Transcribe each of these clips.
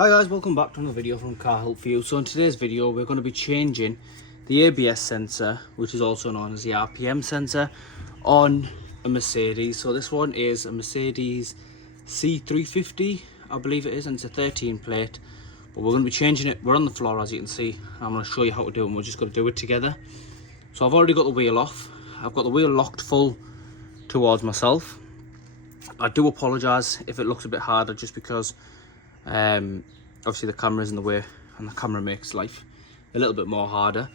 Hi guys, welcome back to another video from Car Help For You. So in today's video we're going to be changing the ABS sensor, which is also known as the RPM sensor, on a Mercedes. So this one is a Mercedes C350, I believe it is, and it's a 13 plate. But we're going to be changing it. We're on the floor, as you can see. I'm going to show you how to do it, and we're just going to do it together. So I've already got the wheel off. I've got the wheel locked full towards myself. I do apologise if it looks a bit harder, just because obviously the camera's in the way and the camera makes life a little bit more harder.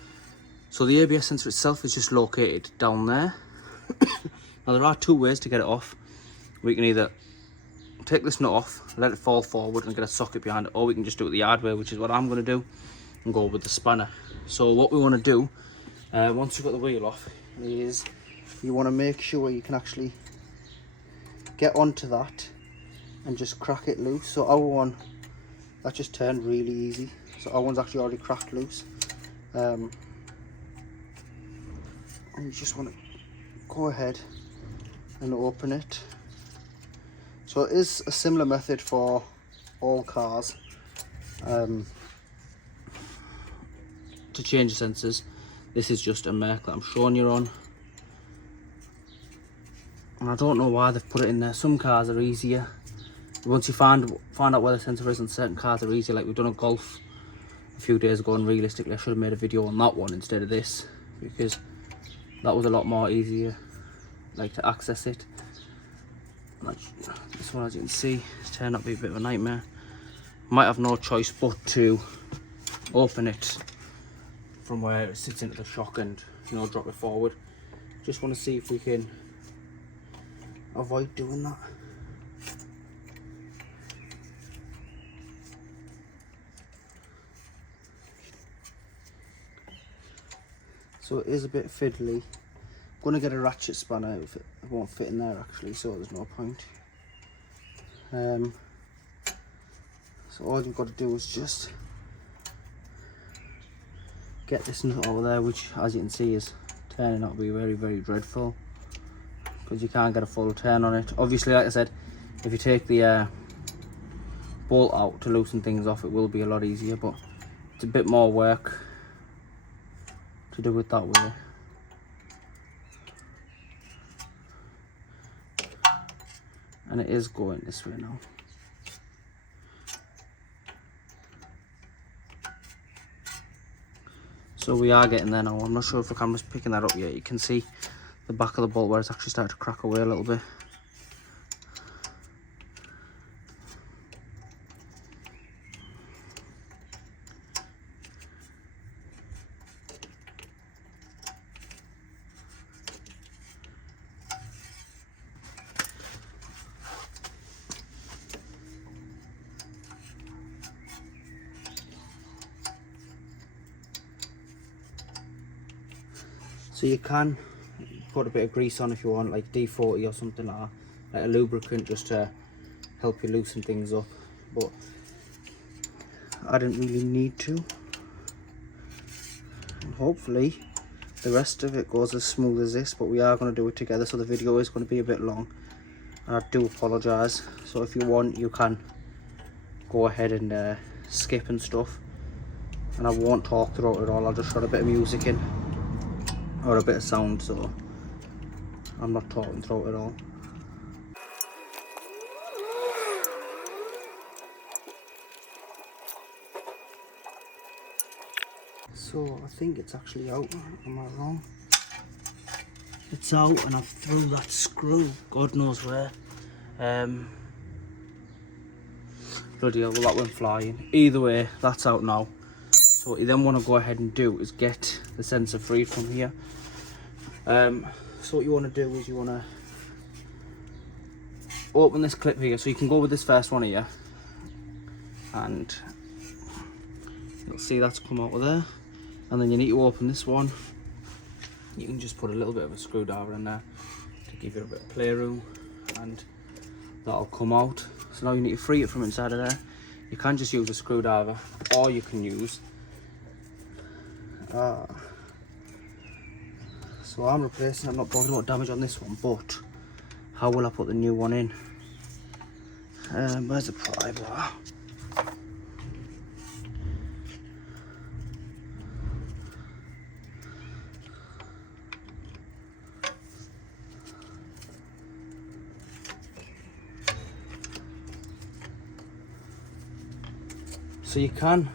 So the ABS sensor itself is just located down there. Now there are two ways to get it off. We can either take this nut off, let it fall forward and get a socket behind it, or we can just do it the hard way, which is what I'm going to do, and go with the spanner. So what we want to do, once you've got the wheel off, is you want to make sure you can actually get onto that and just crack it loose. So our one, that just turned really easy. So our one's actually already cracked loose. And you just want to go ahead and open it. So it is a similar method for all cars to change the sensors. This is just a Merc that I'm showing you on. And I don't know why they've put it in there. Some cars are easier. Once you find out where the sensor is, on certain cars are easier. Like we've done a Golf a few days ago, and realistically I should have made a video on that one instead of this, because that was a lot more easier, like, to access it. Like this one, as you can see, it's turned out to be a bit of a nightmare. Might have no choice but to open it from where it sits into the shock and, you know, drop it forward. Just want to see if we can avoid doing that. So it is a bit fiddly. I'm going to get a ratchet spanner. If it won't fit in there actually, so there's no point. So all you've got to do is just get this nut over there, which, as you can see, is turning out to be very, very dreadful, because you can't get a full turn on it. Obviously, like I said, if you take the bolt out to loosen things off, it will be a lot easier, but it's a bit more work to do it that way. And it is going this way now. So we are getting there now. I'm not sure if the camera's picking that up yet. You can see the back of the bolt where it's actually started to crack away a little bit. So you can put a bit of grease on if you want, like D40 or something like that, like a lubricant, just to help you loosen things up, but I didn't really need to. And hopefully the rest of it goes as smooth as this, but we are going to do it together, so the video is going to be a bit long, and I do apologise. So if you want, you can go ahead and skip and stuff, and I won't talk throughout it all. I'll just shut a bit of music in, or a bit of sound, so I'm not talking through it all. So I think it's actually out. Am I wrong? It's out, and I threw that screw God knows where. Bloody hell, well, that went flying. Either way, that's out now. So what you then want to go ahead and do is get the sensor free from here. So what you want to do is you want to open this clip here. So you can go with this first one here, and you'll see that's come out of there. And then you need to open this one. You can just put a little bit of a screwdriver in there to give you a bit of playroom, and that'll come out. So now you need to free it from inside of there. You can just use a screwdriver, or you can use so I'm replacing. I'm not bothered about damage on this one, but how will I put the new one in? Where's the pry bar? So you can,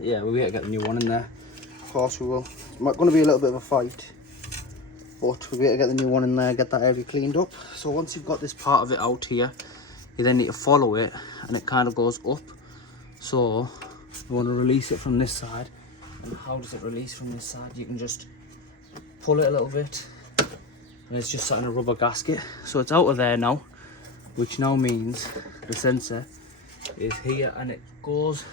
yeah, we better get the new one in there. Of course we will. It's going to be a little bit of a fight, but we better get the new one in there, get that area cleaned up. So once you've got this part of it out here, you then need to follow it, and it kind of goes up. So you want to release it from this side. And how does it release from this side? You can just pull it a little bit, and it's just sat in a rubber gasket. So it's out of there now, which now means the sensor is here, and it goes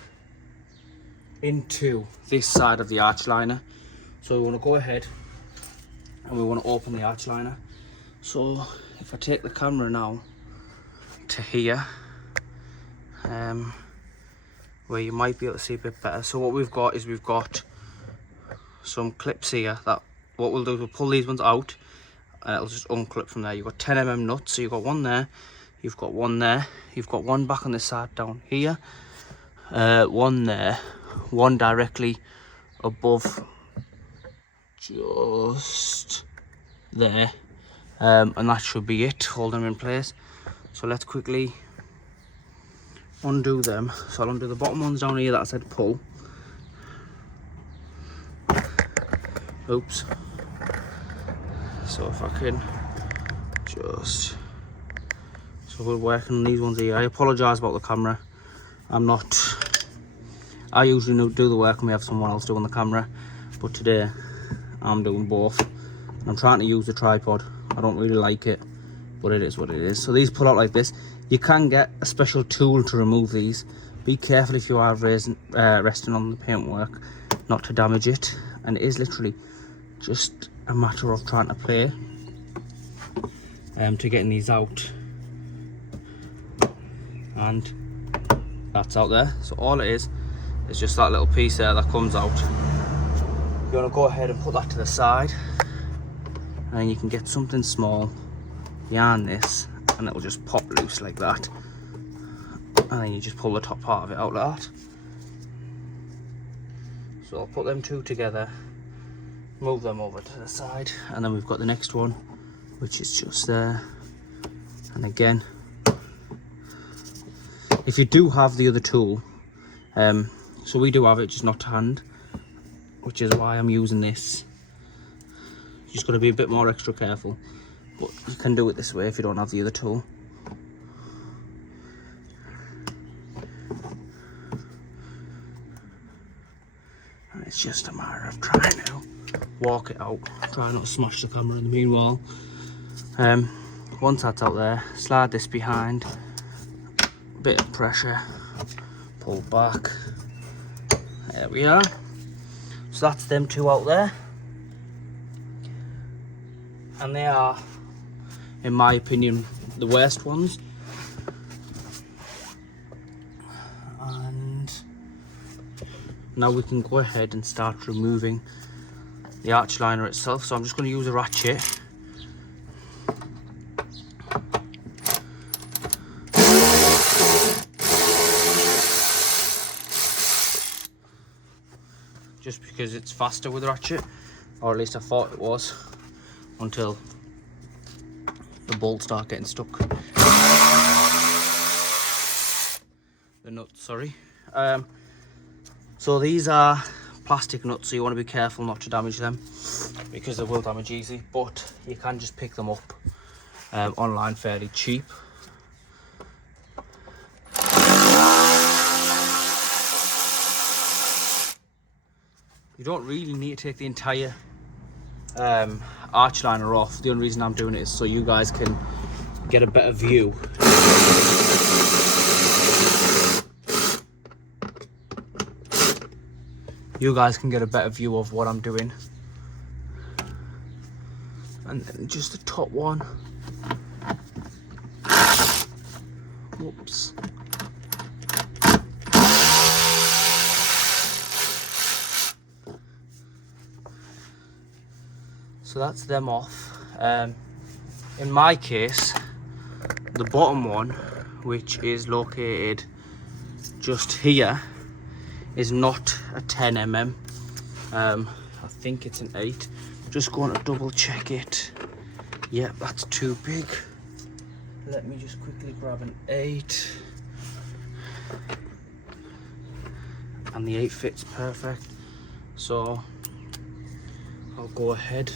into this side of the arch liner. So we want to go ahead and we want to open the arch liner. So if I take the camera now to here, where you might be able to see a bit better. So what we've got is we've got some clips here that what we'll do is we'll pull these ones out and it'll just unclip from there. You've got 10mm nuts, so you've got one there, you've got one there, you've got one back on this side down here, one there, one directly above just there, and that should be it, hold them in place. So let's quickly undo them. So I'll undo the bottom ones down here that I said pull. Oops. So if I can just, so we're working on these ones here. I apologise about the camera. I usually do the work and we have someone else doing the camera, but today I'm doing both. And I'm trying to use the tripod. I don't really like it, but it is what it is. So these pull out like this. You can get a special tool to remove these. Be careful if you are resting on the paintwork not to damage it. And it is literally just a matter of trying to play to getting these out. And that's out there. So all it is just that little piece there that comes out. You want to go ahead and put that to the side, and then you can get something small behind this and it'll just pop loose like that, and then you just pull the top part of it out like that. So I'll put them two together, move them over to the side, and then we've got the next one which is just there. And again, if you do have the other tool, so we do have it, just not to hand, which is why I'm using this. You just got to be a bit more extra careful, but you can do it this way if you don't have the other tool. And it's just a matter of trying to walk it out, try not to smash the camera in the meanwhile. Once that's out there, slide this behind, bit of pressure, pull back, there we are. So that's them two out there, and they are, in my opinion, the worst ones. And now we can go ahead and start removing the arch liner itself. So I'm just going to use a ratchet. Just because it's faster with a ratchet, or at least I thought it was, until the bolts start getting stuck. The nuts, sorry. So these are plastic nuts, so you want to be careful not to damage them, because they will damage easy, but you can just pick them up online fairly cheap. You don't really need to take the entire arch liner off. The only reason I'm doing it is so you guys can get a better view. You guys can get a better view of what I'm doing. And then just the top one. Whoops. So that's them off. In my case, the bottom one, which is located just here, is not a 10mm. I think it's an 8. Just going to double check it. Yep, that's too big. Let me just quickly grab an 8. and the 8 fits perfect. So I'll go ahead.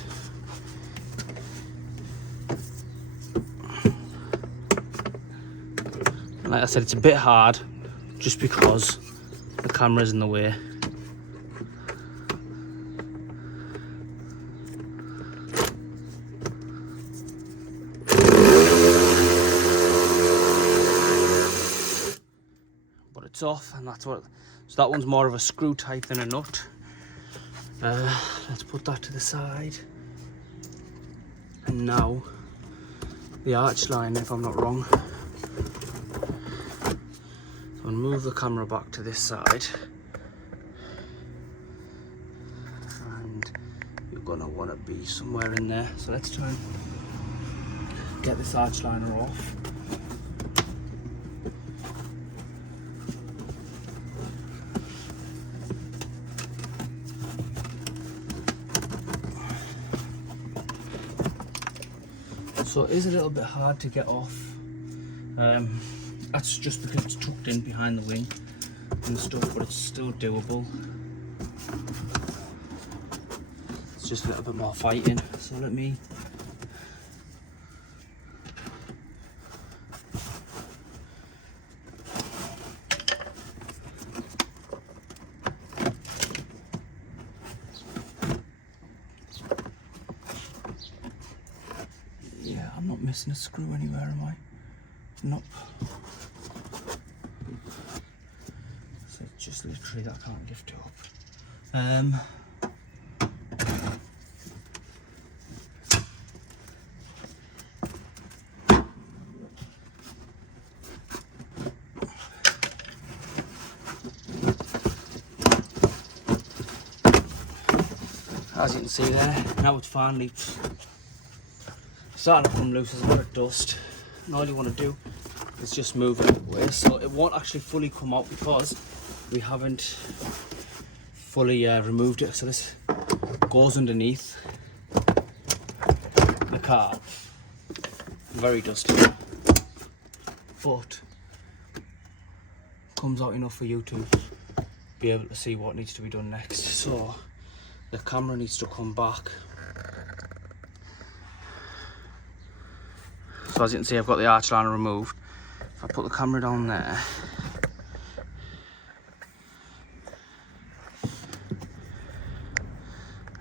Like I said, it's a bit hard just because the camera's in the way. But it's off, and that's what. So that one's more of a screw type than a nut. Let's put that to the side. And now the arch line, if I'm not wrong. I'll move the camera back to this side, and you're gonna want to be somewhere in there. So let's try and get this arch liner off. So it is a little bit hard to get off. That's just because it's tucked in behind the wing and stuff, but it's still doable. It's just a little bit more fighting. So let me yeah, I'm not missing a screw anywhere, am I? Nope. So it's just literally that I can't lift it up. As you can see there, now it's finally starting to come loose. There's a bit of dust, and all you want to do is just move it away. So it won't actually fully come out because we haven't fully removed it. So this goes underneath the car. Very dusty, but comes out enough for you to be able to see what needs to be done next. So the camera needs to come back. So as you can see, I've got the arch liner removed. If I put the camera down there,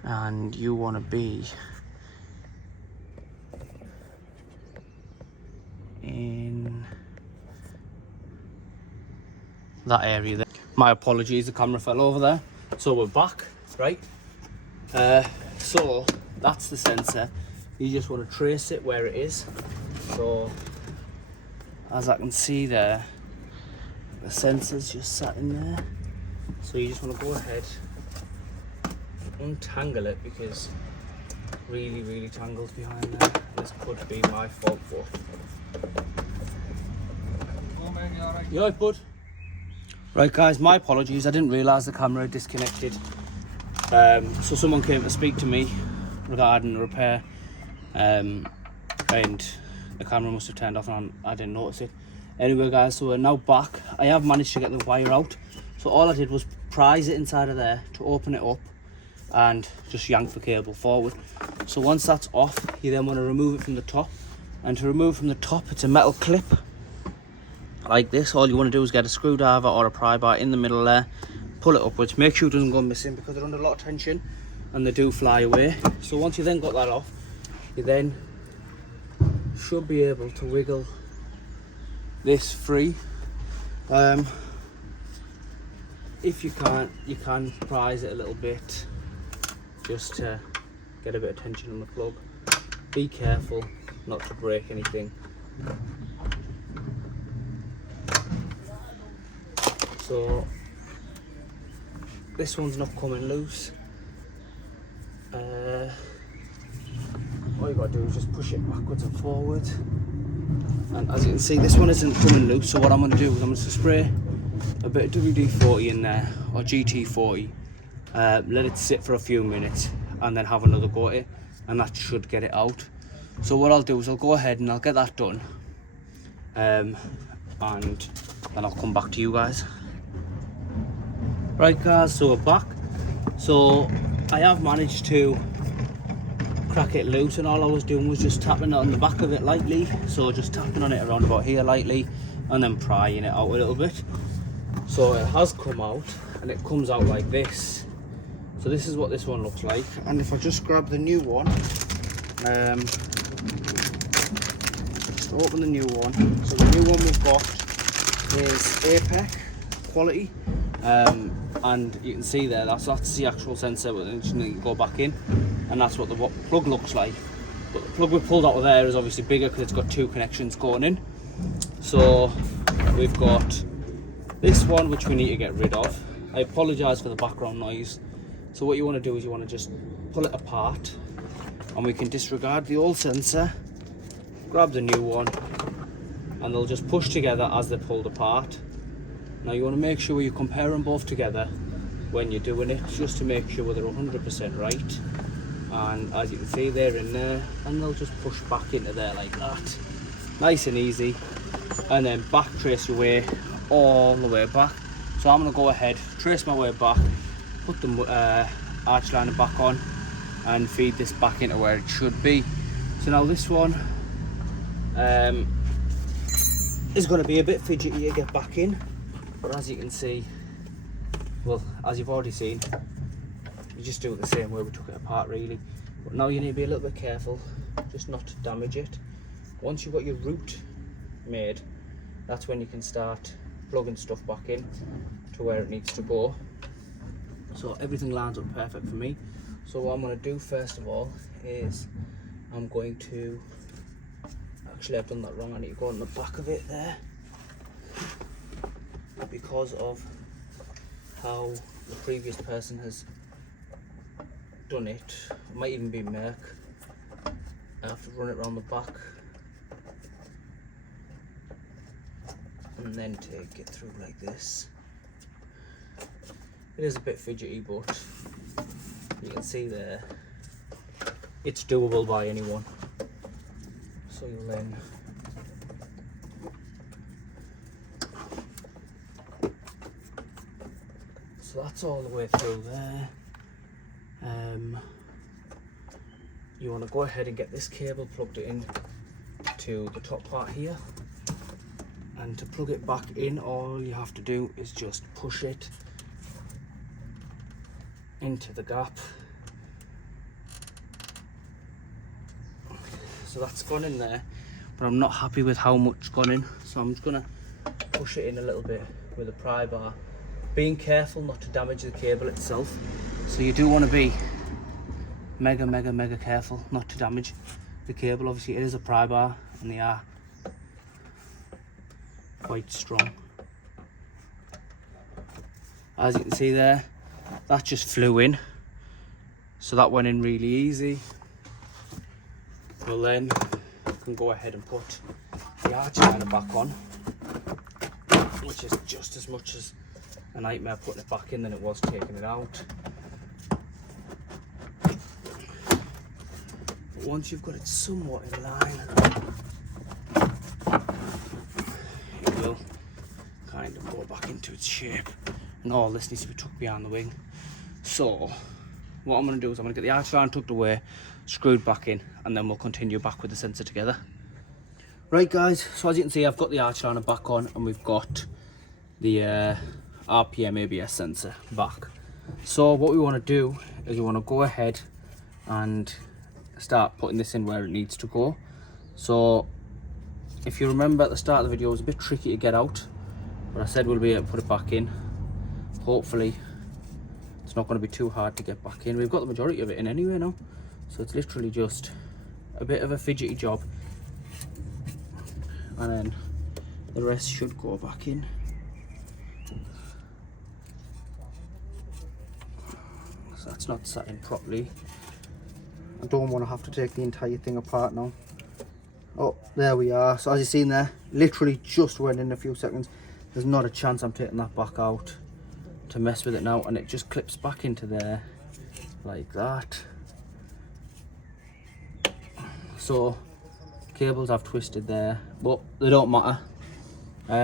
and you want to be in that area there. My apologies, the camera fell over there. So we're back, right? So that's the sensor. You just want to trace it where it is. So as I can see there, the sensor's just sat in there. So you just want to go ahead, untangle it, because it really tangles behind there. This could be my fault, but you alright, bud? Right guys, my apologies, I didn't realise the camera had disconnected. So someone came to speak to me regarding the repair, and the camera must have turned off and I didn't notice it. Anyway guys, so we're now back. I have managed to get the wire out. So all I did was prise it inside of there to open it up and just yank the cable forward. So once that's off, you then want to remove it from the top. And to remove from the top, it's a metal clip like this. All you want to do is get a screwdriver or a pry bar in the middle there, pull it upwards, make sure it doesn't go missing because they're under a lot of tension and they do fly away. So once you then got that off, you then should be able to wiggle this free. If you can't, you can prise it a little bit just to get a bit of tension on the plug. Be careful not to break anything. So this one's not coming loose. All you gotta do is just push it backwards and forwards. And as you can see, this one isn't coming loose. So what I'm gonna do is I'm gonna spray a bit of WD-40 in there, or GT40. Let it sit for a few minutes and then have another go at it, and that should get it out. So what I'll do is I'll go ahead and I'll get that done, and then I'll come back to you guys. Right guys, so we're back. So I have managed to crack it loose, and all I was doing was just tapping it on the back of it lightly. So just tapping on it around about here lightly and then prying it out a little bit. So it has come out, and it comes out like this. So this is what this one looks like. And if I just grab the new one, open the new one. So the new one we've got is APEC quality, and you can see there that's the actual sensor, but then you just need to go back in, and that's what the plug looks like. But the plug we pulled out of there is obviously bigger because it's got two connections going in. So we've got this one which we need to get rid of. I apologise for the background noise. So what you want to do is you want to just pull it apart, and we can disregard the old sensor, grab the new one, and they'll just push together as they're pulled apart. Now you want to make sure you compare them both together when you're doing it, just to make sure they're 100% right. And as you can see, they're in there, and they'll just push back into there like that, nice and easy. And then back trace your way all the way back. So I'm going to go ahead, trace my way back, put the arch liner back on, and feed this back into where it should be. So now this one is going to be a bit fidgety to get back in, but as you can see, well, as you've already seen, you just do it the same way we took it apart really. But now you need to be a little bit careful just not to damage it. Once you've got your route made, that's when you can start plugging stuff back in to where it needs to go. So everything lines up perfect for me. So what I'm going to do first of all is I'm going to, actually I've done that wrong, I need to go on the back of it there, because of how the previous person has done it. It might even be Merck. I have to run it around the back and then take it through like this. It is a bit fidgety, but you can see there it's doable by anyone. So you'll then so that's all the way through there. You want to go ahead and get this cable plugged in to the top part here, and to plug it back in all you have to do is just push it into the gap. So that's gone in there, but I'm not happy with how much gone in, so I'm just gonna push it in a little bit with a pry bar, being careful not to damage the cable itself. So you do want to be mega careful not to damage the cable. Obviously it is a pry bar and they are quite strong. As you can see there, that just flew in, so that went in really easy. Well then you can go ahead and put the arch liner back on, which is just as much as a nightmare putting it back in than it was taking it out. But once you've got it somewhat in line, it will kind of go back into its shape, and all this needs to be tucked behind the wing. So what I'm going to do is I'm going to get the arch liner tucked away, screwed back in, and then we'll continue back with the sensor together. Right guys, so as you can see I've got the arch liner back on, and we've got the RPM ABS sensor back. So what we want to do is we want to go ahead and start putting this in where it needs to go. So if you remember at the start of the video, it was a bit tricky to get out, but I said we'll be able to put it back in. Hopefully it's not going to be too hard to get back in. We've got the majority of it in anyway now, so it's literally just a bit of a fidgety job, and then the rest should go back in. So that's not sat in properly. I don't want to have to take the entire thing apart now. Oh, there we are. So as you've seen there, literally just went in a few seconds. There's not a chance I'm taking that back out to mess with it now, and it just clips back into there like that. So cables I've twisted there, but they don't matter,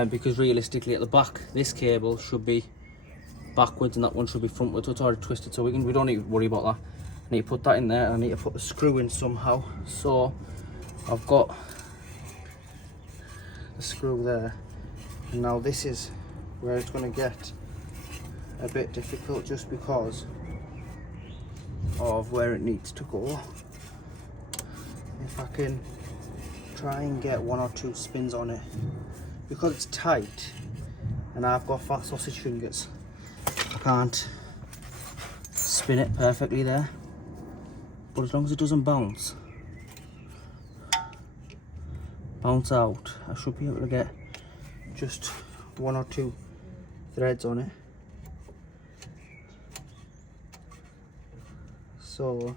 because realistically at the back this cable should be backwards and that one should be frontwards, so it's already twisted, so we don't need to worry about that. I need to put that in there, and I need to put the screw in somehow. So I've got the screw there, and now this is where it's going to get a bit difficult, just because of where it needs to go. If I can try and get 1 or 2 spins on it, because it's tight and I've got fat sausage fingers, I can't spin it perfectly there, but as long as it doesn't bounce out, I should be able to get just 1 or 2 threads on it. So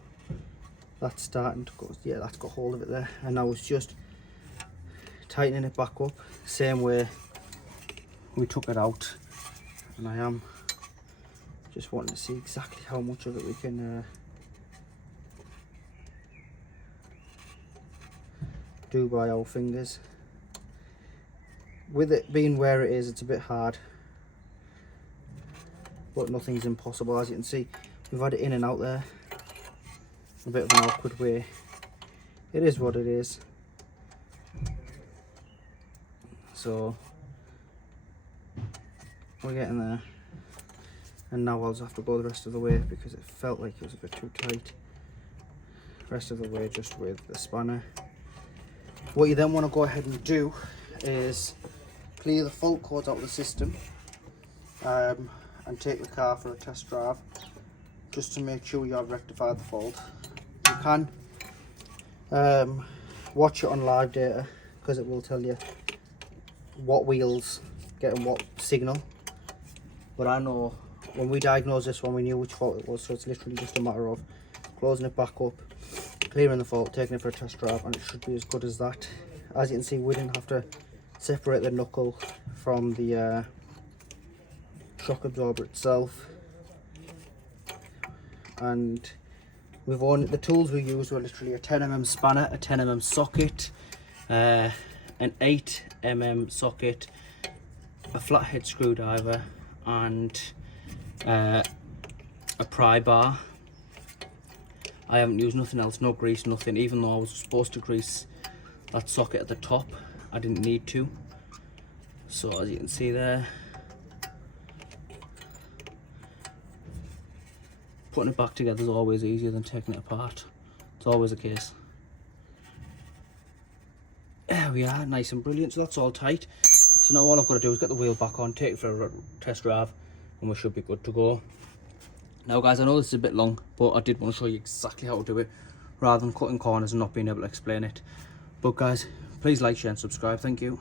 that's starting to go, yeah, that's got hold of it there, and now it's just tightening it back up the same way we took it out. And I am just wanting to see exactly how much of it we can do by our fingers. With it being where it is, it's a bit hard, but nothing's impossible. As you can see, we've had it in and out there a bit of an awkward way. It is what it is. So we're getting there, and now I'll just have to go the rest of the way because it felt like it was a bit too tight. Rest of the way just with the spanner. What you then want to go ahead and do is clear the fault codes out of the system, and take the car for a test drive just to make sure you have rectified the fault. You can watch it on live data because it will tell you what wheels getting what signal, but I know when we diagnosed this one we knew which fault it was, so it's literally just a matter of closing it back up, clearing the fault, taking it for a test drive, and it should be as good as that. As you can see, we didn't have to separate the knuckle from the shock absorber itself, and we've only, the tools we used were literally a 10mm spanner, a 10mm socket, an 8mm socket, a flathead screwdriver, and a pry bar. I haven't used nothing else, no grease, nothing. Even though I was supposed to grease that socket at the top, I didn't need to. So as you can see there, putting it back together is always easier than taking it apart. It's always the case. There we are, nice and brilliant. So that's all tight. So now all I've got to do is get the wheel back on, take it for a test drive, and we should be good to go. Now guys, I know this is a bit long, but I did want to show you exactly how to do it, rather than cutting corners and not being able to explain it. But guys, please like, share and subscribe. Thank you.